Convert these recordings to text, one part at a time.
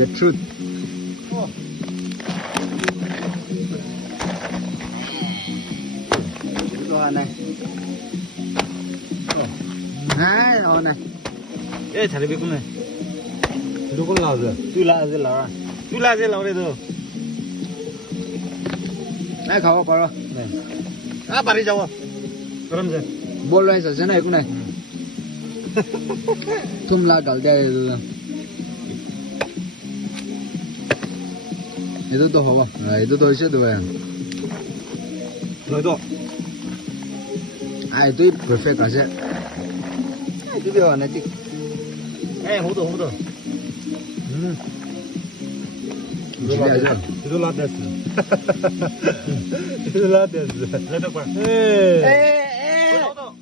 The truth. Rồi này. Này, rồi này. 에 잘해봤구네. 누굴 나왔어? 뚜라지 라라. 뚜라지 라오래도. Này khẩu có rồi. 네. 아 빨리 잡아. 그럼 이제. Bố loay sở này cũng này. Thum la gạo đây. 이것도 봐봐. 아, 이것도 있어도 왜? 너도. 아, 이것도 perfect 가세. 아, 이거 배워 안 했지. 에 호도 호도. 지려야죠. 이돌라 됐어. 이돌라 됐어. 레드 걸. 에.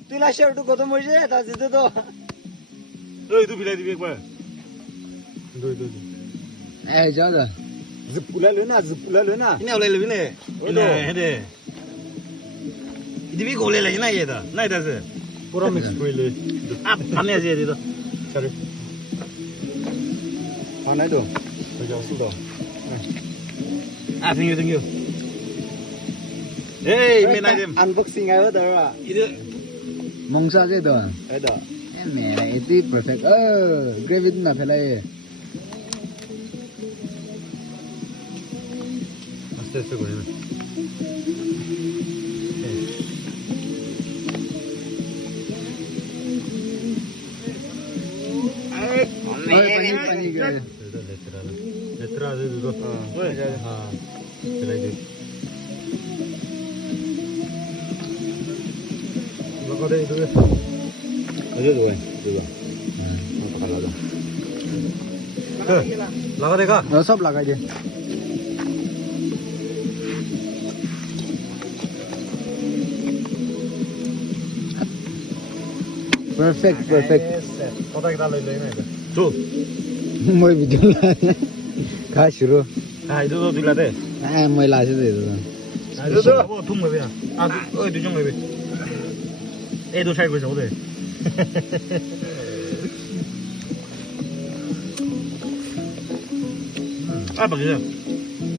তুই লা শেয়ারটু কত মরছে তা জিতে তো 어이 두 빌라이 비에 걸. 이도. এই যা যা ዝፑላ 르나. 이네 올래 이네. 이네 해데. 이디비 골래래 이나 얘다. 나이다스. 보라믹스 보일래. 아 밤에 해야지 얘도. 잘해. 하나도 여기 왔어. 아 등유 등유. 에이 메나jem. unboxing ayo đó 이드 mongsa thế đó 에다. em mẹ này ít perfect gravy là phải lấy 됐어 그러면. pani cái 레트라는 이거. 아. 그래. 이거 그래 이거. 어제 rồi rồi nó phải là 나가 내가. nó sắp là cái gì perfect 바닥에 달려 있네. 줘. mới bị đưa lại khá sure 아 이도도 빌라데. à mới lại thế rồi 아 이도도 뭐 통을 왜야. 아 어이 두종 왜. 애도 잘 그러죠 오늘. 아 맞죠.